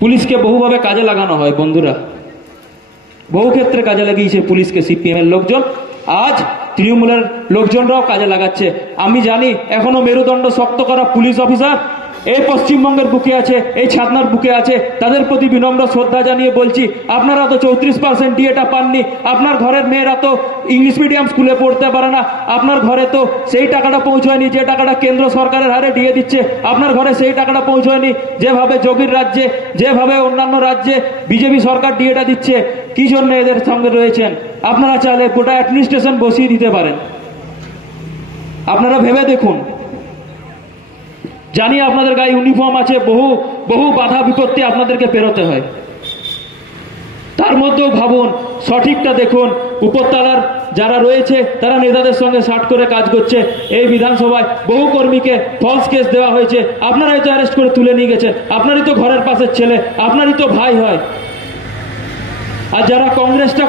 পুলিশকে বহুভাবে কাজে লাগানো হয় বন্ধুরা, বহু ক্ষেত্রে কাজে লাগিয়েছে পুলিশকে সিপিএম এর লোকজন, আজ তৃণমূলের লোকজনরাও কাজে লাগাচ্ছে। আমি জানি এখনো মেরুদণ্ড শক্ত করা পুলিশ অফিসার এই পশ্চিমবঙ্গের বুকে আছে, এই ছাতনার বুকে আছে। তাদের প্রতি বিনম্র শ্রদ্ধা জানিয়ে বলছি, আপনারা তো 34% ডিএটা পাননি, আপনার ঘরের মেয়েরা তো ইংলিশ মিডিয়াম স্কুলে পড়তে পারে না, আপনার ঘরে তো সেই টাকাটা পৌঁছয়নি যে টাকাটা কেন্দ্র সরকারের হারে ডিএ দিচ্ছে, আপনার ঘরে সেই টাকাটা পৌঁছয়নি যেভাবে যোগীর রাজ্যে, যেভাবে অন্যান্য রাজ্যে বিজেপি সরকার ডিএটা দিচ্ছে। কি জন্য এদের সঙ্গে রয়েছেন? আপনারা চাইলে গোটা অ্যাডমিনিস্ট্রেশন বসিয়ে দিতে পারেন। আপনারা ভেবে দেখুন। জানি আপনাদের গায়ে ইউনিফর্ম আছে, বহু বহু বাধা বিপত্তি আপনাদেরকে পেরোতে হয়, তার মধ্যেও ভাবুন, সঠিকটা দেখুন। উপরতলার যারা রয়েছে তারা নেতাদের সঙ্গে শার্ট করে কাজ করছে। এই বিধানসভায় বহু কর্মীকে ফলস কেস দেওয়া হয়েছে, আপনারাই তো অ্যারেস্ট করে তুলে নিয়ে গেছেন। আপনারই তো ঘরের পাশের ছেলে, আপনারই তো ভাই হয়। আর যারা কংগ্রেসটা